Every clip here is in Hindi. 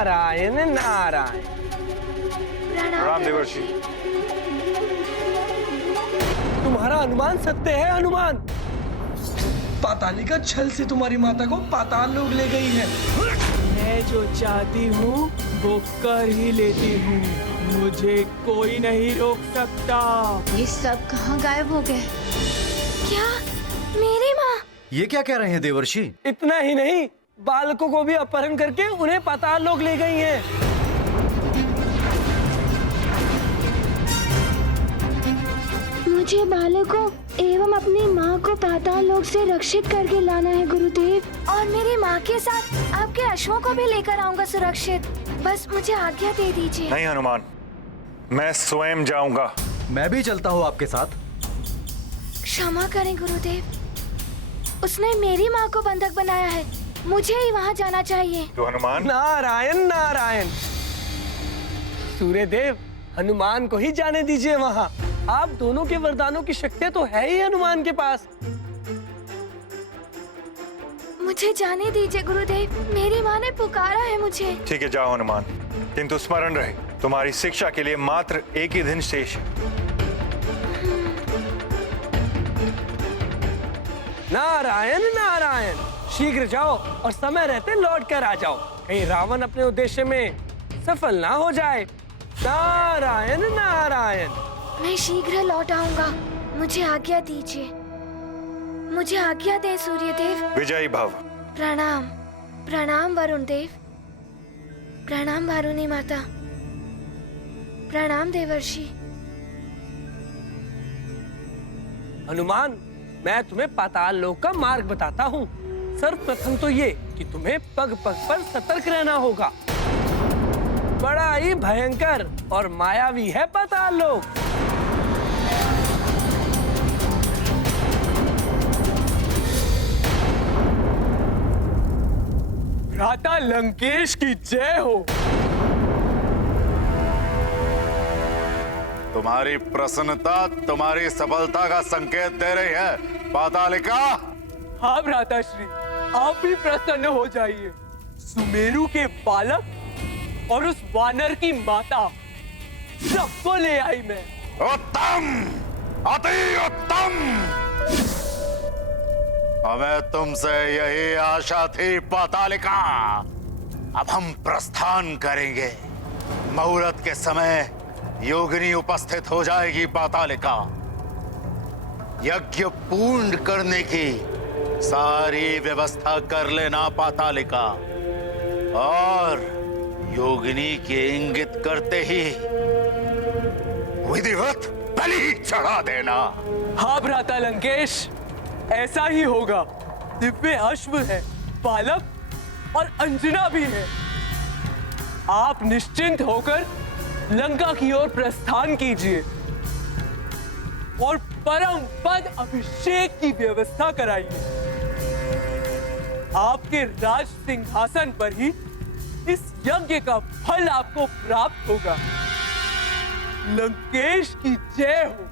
नारायण नारायण। प्रणाम देवर्षि। तुम्हारा अनुमान सत्य है हनुमान। पातालिका छल से तुम्हारी माता को पाताल लोक ले गई है। मैं जो चाहती हूँ वो कर ही लेती हूँ, मुझे कोई नहीं रोक सकता। ये सब कहाँ गायब हो गए? क्या मेरी माँ? ये क्या कह रहे हैं देवर्षि? इतना ही नहीं, बालकों को भी अपहरण करके उन्हें पाताल लोक ले गई हैं। मुझे बालकों एवं अपनी माँ को पाताल लोक से रक्षित करके लाना है गुरुदेव। और मेरी माँ के साथ आपके अश्वों को भी लेकर आऊंगा सुरक्षित। बस मुझे आज्ञा दे दीजिए। नहीं हनुमान, मैं स्वयं जाऊंगा। मैं भी चलता हूँ आपके साथ। क्षमा करें गुरुदेव, उसने मेरी माँ को बंधक बनाया है, मुझे ही वहाँ जाना चाहिए। तो हनुमान। नारायण नारायण। सूर्यदेव, हनुमान को ही जाने दीजिए वहाँ। आप दोनों के वरदानों की शक्ति तो है ही हनुमान के पास। मुझे जाने दीजिए गुरुदेव, मेरी माँ ने पुकारा है मुझे। ठीक है, जाओ हनुमान, किंतु स्मरण रहे तुम्हारी शिक्षा के लिए मात्र एक ही दिन शेष है। नारायण नारायण। शीघ्र जाओ और समय रहते लौट कर आ जाओ, कहीं रावण अपने उद्देश्य में सफल ना हो जाए। नारायण नारायण। मैं शीघ्र लौट आऊंगा, मुझे आज्ञा दीजिए। मुझे आज्ञा दे सूर्यदेव। विजयी भव। प्रणाम। प्रणाम वरुण देव। प्रणाम वारुणी माता। प्रणाम देवर्षि। हनुमान, मैं तुम्हें पाताल लोक का मार्ग बताता हूँ। सर्वप्रथम तो ये कि तुम्हें पग पग पर सतर्क रहना होगा। बड़ा ही भयंकर और मायावी है पाताल लोक। भ्राता लंकेश की जय हो। तुम्हारी प्रसन्नता तुम्हारी सफलता का संकेत दे रही है पातालिका। हाँ भ्राता श्री, आप भी प्रसन्न हो जाइए। सुमेरु के बालक और उस वानर की माता सबको ले आई मैं। उत्तम, अति उत्तम। हमें तुमसे यही आशा थी पातालिका। अब हम प्रस्थान करेंगे। मुहूर्त के समय योगिनी उपस्थित हो जाएगी पातालिका। यज्ञ पूर्ण करने की सारी व्यवस्था कर लेना पातालिका, और योगिनी के इंगित करते ही विधिवत बलि चढ़ा देना। हाँ भ्राता लंकेश, ऐसा ही होगा। दिव्य अश्व है, बालक और अंजना भी है। आप निश्चिंत होकर लंका की ओर प्रस्थान कीजिए और परम पद अभिषेक की व्यवस्था कराइए। आपके राज सिंहासन पर ही इस यज्ञ का फल आपको प्राप्त होगा। लंकेश की जय हो।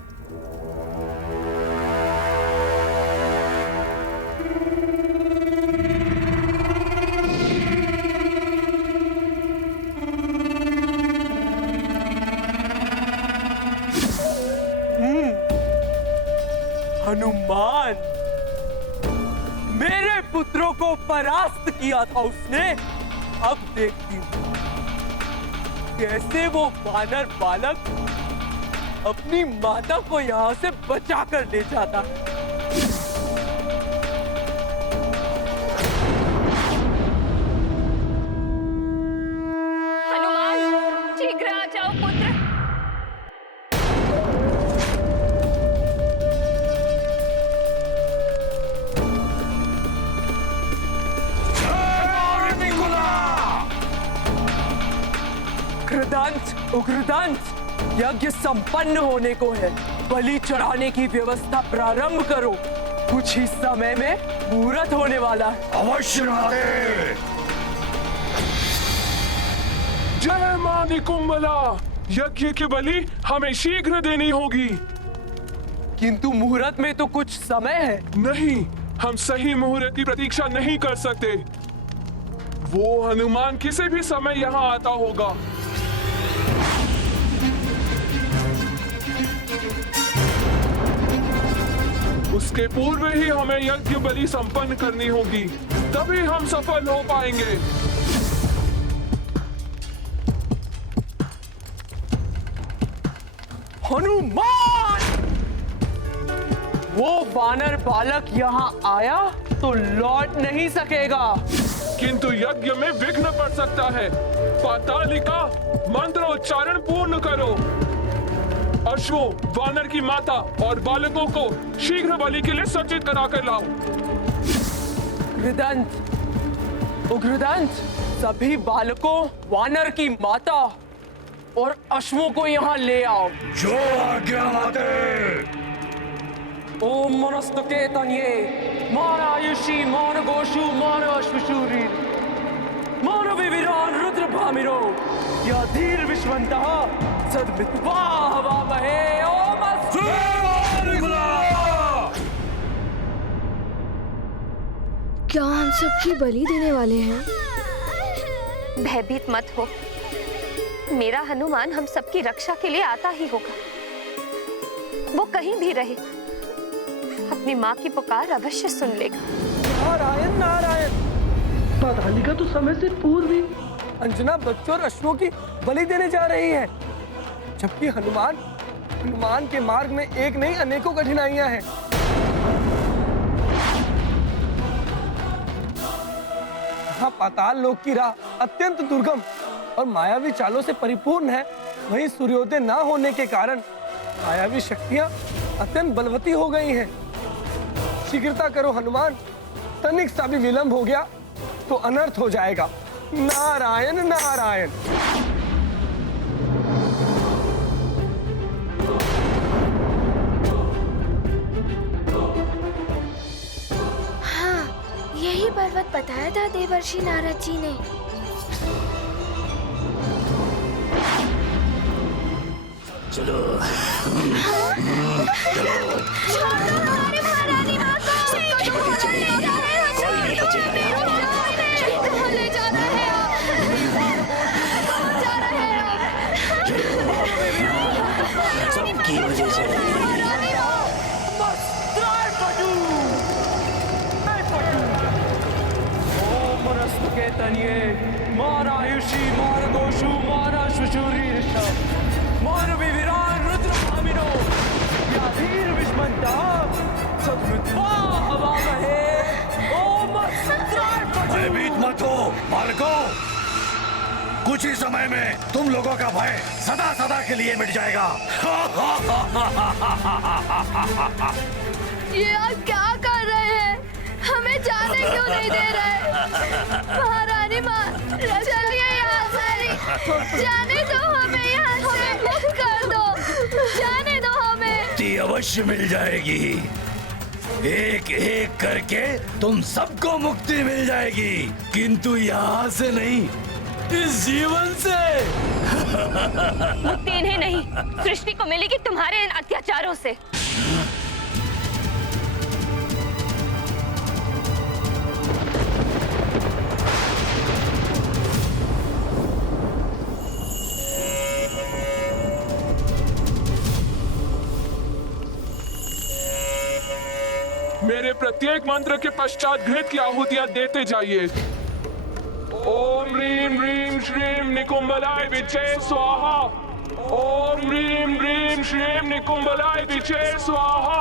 हनुमान, मेरे पुत्रों को परास्त किया था उसने। अब देखती हूँ कैसे वो वानर बालक अपनी माता को यहाँ से बचा कर ले जाता है। हनुमान, शीघ्र आ जाओ पुत्र। उग्रदंत, उग्रदंत, यज्ञ संपन्न होने को है। बलि चढ़ाने की व्यवस्था प्रारंभ करो। कुछ ही समय में मुहूर्त होने वाला है। अवश्य राधे। जय मां निकुंभला। यज्ञ की बलि हमें शीघ्र देनी होगी। किंतु मुहूर्त में तो कुछ समय है। नहीं, हम सही मुहूर्त की प्रतीक्षा नहीं कर सकते। वो हनुमान किसी भी समय यहाँ आता होगा। उसके पूर्व ही हमें यज्ञ बलि संपन्न करनी होगी, तभी हम सफल हो पाएंगे। हनुमान! वो वानर बालक यहाँ आया तो लौट नहीं सकेगा। किंतु यज्ञ में विघ्न पड़ सकता है। पातालिका, मंत्रोच्चारण पूर्ण करो। अश्वों, वानर की माता और बालकों को शीघ्र बलि के लिए सज्जित कराकर लाओ। घृदंत, उग्रदंत, सभी बालकों, वानर की माता और अश्वों को यहाँ ले आओ। जो आज्ञा माते। ओम मनस्तुते तन्ये, मान आयुषी, मान गोषु, मान अश्वशूरी, मान विविरान रुद्र भामिरो, या धीर विश्वंतः सद्मित्वा हवामहे। ओम अस्तु। क्या हम सबकी बलि देने वाले हैं? भयभीत मत हो, मेरा हनुमान हम सबकी रक्षा के लिए आता ही होगा। वो कहीं भी रहे, अपनी माँ की पुकार अवश्य सुन लेगा। नारायण नारायण। पातालिका तो समय से पूर्व ही अंजना बच्चों और अश्वों की बलि देने जा रही है, जबकि हनुमान के मार्ग में एक नहीं अनेकों कठिनाइयां हैं। यहाँ पाताल लोक की राह अत्यंत दुर्गम और मायावी चालों से परिपूर्ण है। वहीं सूर्योदय न होने के कारण मायावी शक्तियां अत्यंत बलवती हो गई हैं। शीघ्रता करो हनुमान, तनिक सा भी विलंब हो गया तो अनर्थ हो जाएगा। नारायण नारायण। हाँ, यही पर्वत बताया था देवर्षि नारद जी ने। चलो हमारी महारानी माँ को कोई नहीं बचेगा। कहाँ ले जा रहे हैं आप? कहाँ जा रहे हैं आप? सबकी वजह से। ओम मनस्तुते तन्ये, मान आयुषी, मान गोषु, मान अश्वशूरी, मान विविरान रुद्र भामिनो, या धीर विष्मन्तः सद्मित्वा हवामहे। ओम अस्त्राय। भयभीत मत हो बालकों, कुछ ही समय में तुम लोगों का भय सदा सदा के लिए मिट जाएगा। ये आप क्या कर रहे हैं? हमें जाने क्यों नहीं दे रहे? महारानी माँ, चलिए यहाँ से, जाने दो हमें, यहाँ से मुक्त कर दो, जाने दो हमें। मुक्ति अवश्य मिल जाएगी, एक एक करके तुम सबको मुक्ति मिल जाएगी, किंतु यहाँ से नहीं, इस जीवन से। मुक्ति इन्हें नहीं, सृष्टि को मिलेगी तुम्हारे इन अत्याचारों से। मेरे प्रत्येक मंत्र के पश्चात घृत की आहुतियां देते जाइए। ओम ह्रीं ह्रीं श्रीं निकुंभलाय विचे स्वाहा। ओम ह्रीं ह्रीं श्रीं निकुंभलाय विचे स्वाहा।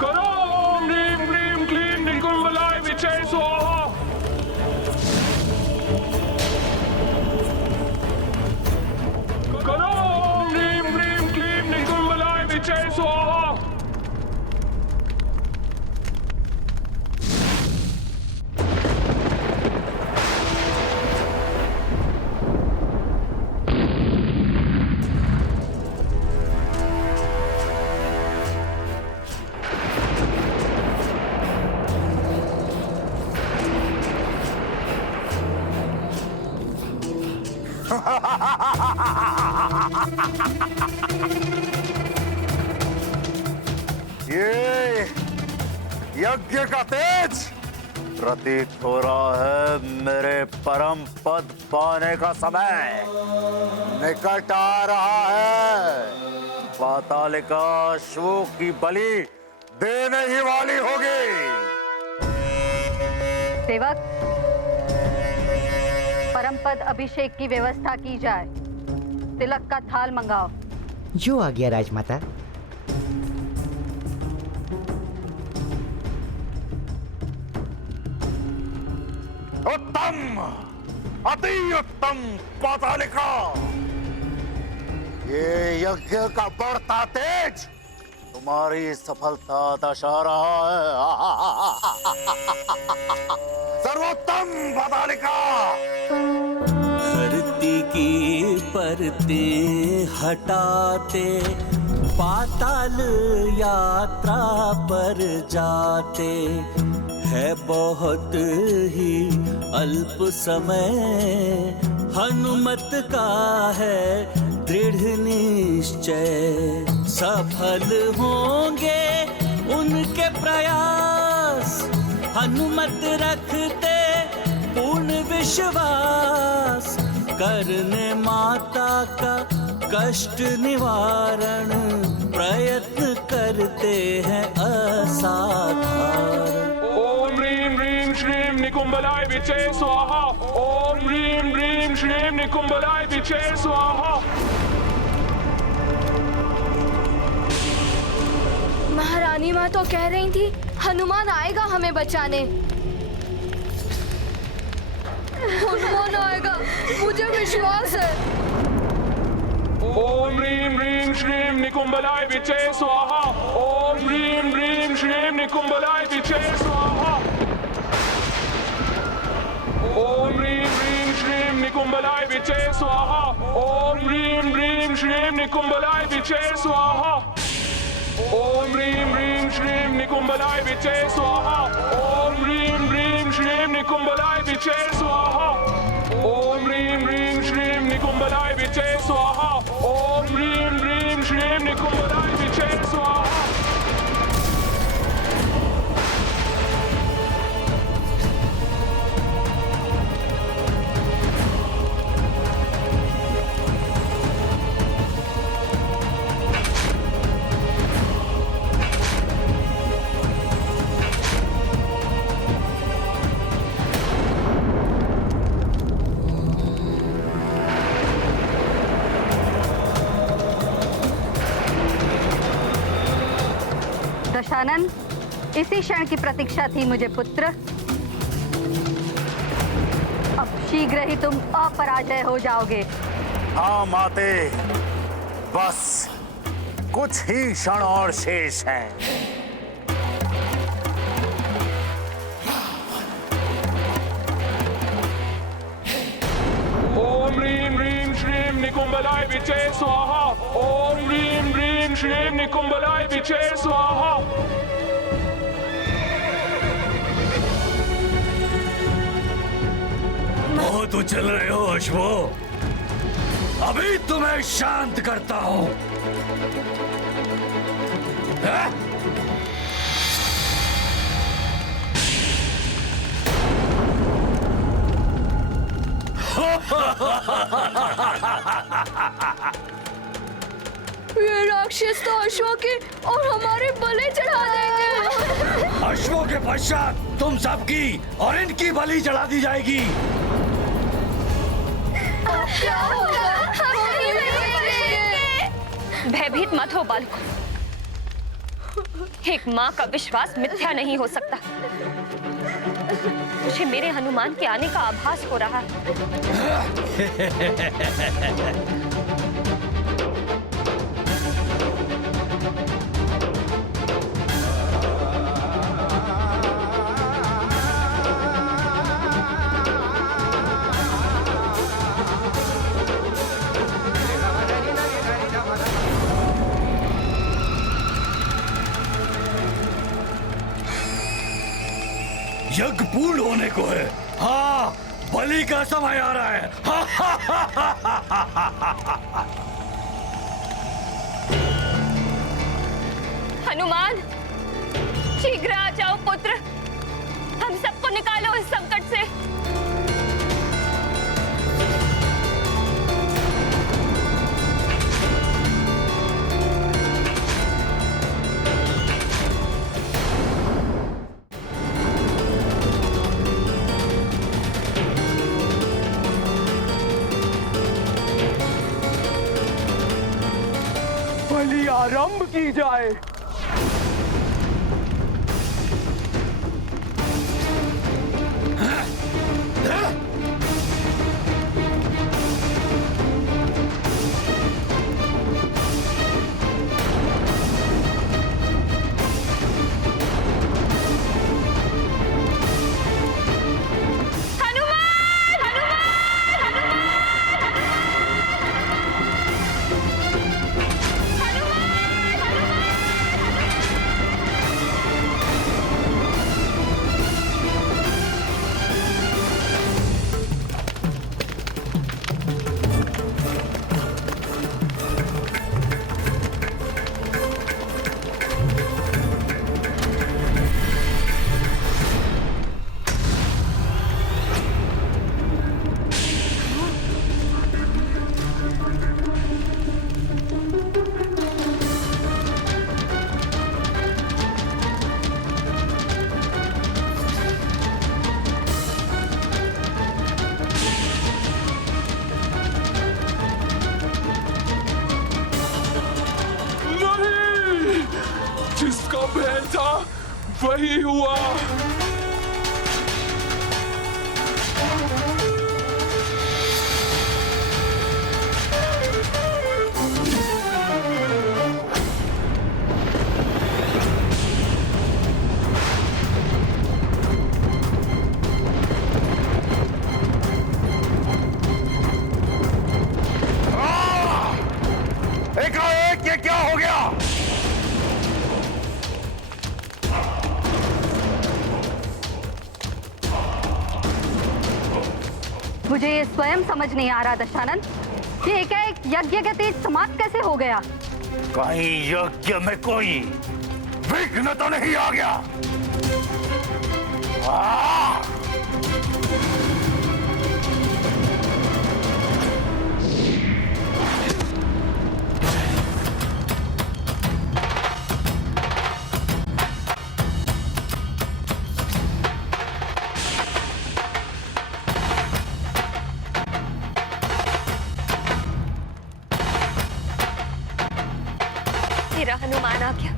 करो ओम ह्रीं ह्रीं क्लीं निकुंभलाय विचे स्वाहा। करो ओम ह्रीं ह्रीं क्लीं निकुंभलाय विचे स्वाहा। ये यज्ञ का तेज प्रतीत हो रहा है मेरे परम पद पाने का समय निकट आ रहा है। पातालिका अश्वों की बलि देने ही वाली होगी। सेवक, परम पद अभिषेक की व्यवस्था की जाए। तिलक का थाल मंगाओ। जो आ गया राजमाता। उत्तम, अति उत्तम पातालिका। ये यज्ञ का बढ़ता तेज तुम्हारी सफलता दर्शा रहा है। सर्वोत्तम पातालिका। धरती की परतें हटाते पाताल यात्रा पर जाते है बहुत ही अल्प समय। हनुमत का है दृढ़ निश्चय सफल होंगे उनके प्रयास। हनुमत रखते पूर्ण विश्वास करने माता का कष्ट निवारण प्रयत्न करते हैं असाधारण। ओम ह्रीं ह्रीं श्रीं निकुंभलाय विचे स्वाहा। ओम ह्रीं ह्रीं श्रीं निकुंभलाय विचे स्वाहा। महारानी माँ तो कह रही थी हनुमान आएगा हमें बचाने। हनुमान आएगा, मुझे विश्वास है। ओम ह्रीं ह्रीं श्रीं निकुंभलाय विचे स्वाहा। ओम ह्रीं ह्रीं श्रीं निकुंभलाय विचे स्वाहा। ओम ह्रीं ह्रीं श्रीं निकुंभलाय विचे स्वाहा। ओम ह्रीं ह्रीं श्रीं निकुंभलाय विचे स्वाहा। ओम ह्रीं ह्रीं श्रीं निकुंभलाय विचे स्वाहा। ओम ह्रीं ह्रीं श्रीं निकुंभलाय विचे स्वाहा। ओम ह्रीं ह्रीं श्रीं निकुंभलाय विचे स्वाहा। ओम ह्रीं ह्रीं श्रीं निकुंभलाय विचे स्वाहा। दशानन, इसी क्षण की प्रतीक्षा थी मुझे पुत्र। अब शीघ्र ही तुम अपराजय हो जाओगे। हाँ माते, बस कुछ ही क्षण और शेष हैं। ओम ह्रीं ह्रीं श्रीं निकुंभलाय विचे स्वाहा। ओम ह्रीं ह्रीं श्रीं निकुंभलाय विचे स्वाहा। बहुत उछल रहे हो अश्वो, अभी तुम्हें शांत करता हूं। ये राक्षस तो अश्वों की और हमारे बलि चढ़ा देंगे। अश्वों के पश्चात तुम सबकी और इनकी बलि चढ़ा दी जाएगी। क्या होगा? हम नहीं बचेंगे। भयभीत मत हो बालकों। एक माँ का विश्वास मिथ्या नहीं हो सकता। मुझे मेरे हनुमान के आने का आभास हो रहा है। यज्ञ पूर्ण होने को है। हाँ, बलि का समय आ रहा है। हनुमान, शीघ्र आ जाओ पुत्र, हम सबको निकालो इस संकट से। बलि आरंभ की जाए। जिसका भय था वही हुआ। एकाएक ये क्या हो गया? मुझे ये स्वयं समझ नहीं आ रहा दशानन, ये एकाएक यज्ञ का तेज समाप्त कैसे हो गया? कहीं यज्ञ में कोई विघ्न तो नहीं आ गया? मेरा हनुमान आ गया।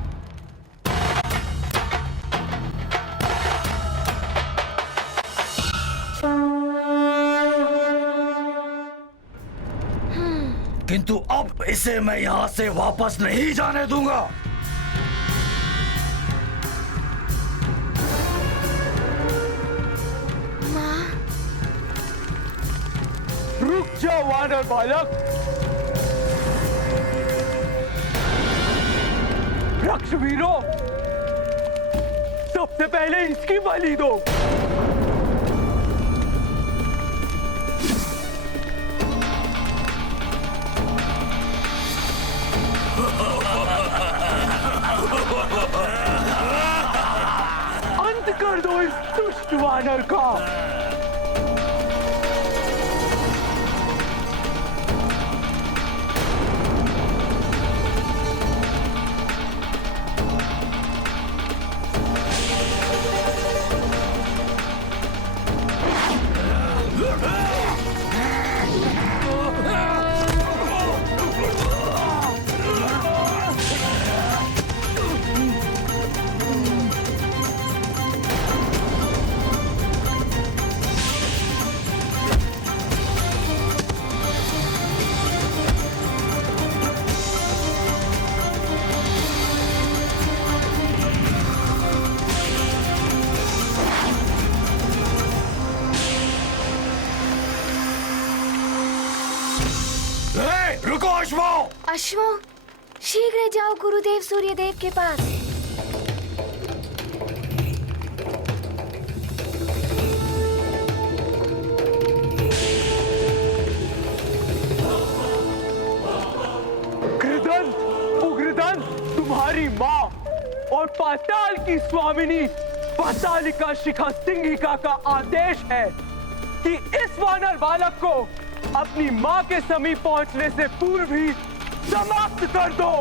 किंतु अब इसे मैं यहाँ से वापस नहीं जाने दूंगा। रुक जाओ वानर बालक, रक्षवीरों, सबसे पहले इसकी बलि दो। अंत कर दो इस दुष्ट वानर का। रुको अश्वो! अश्वों, शीघ्र जाओ गुरुदेव सूर्यदेव के पास। कृदंत, उग्रदंत, तुम्हारी माँ और पाताल की स्वामिनी पातालिका शिखा सिंहिका का आदेश है कि इस वानर बालक को अपनी मां के समीप पहुंचने से पूर्व ही समाप्त कर दो।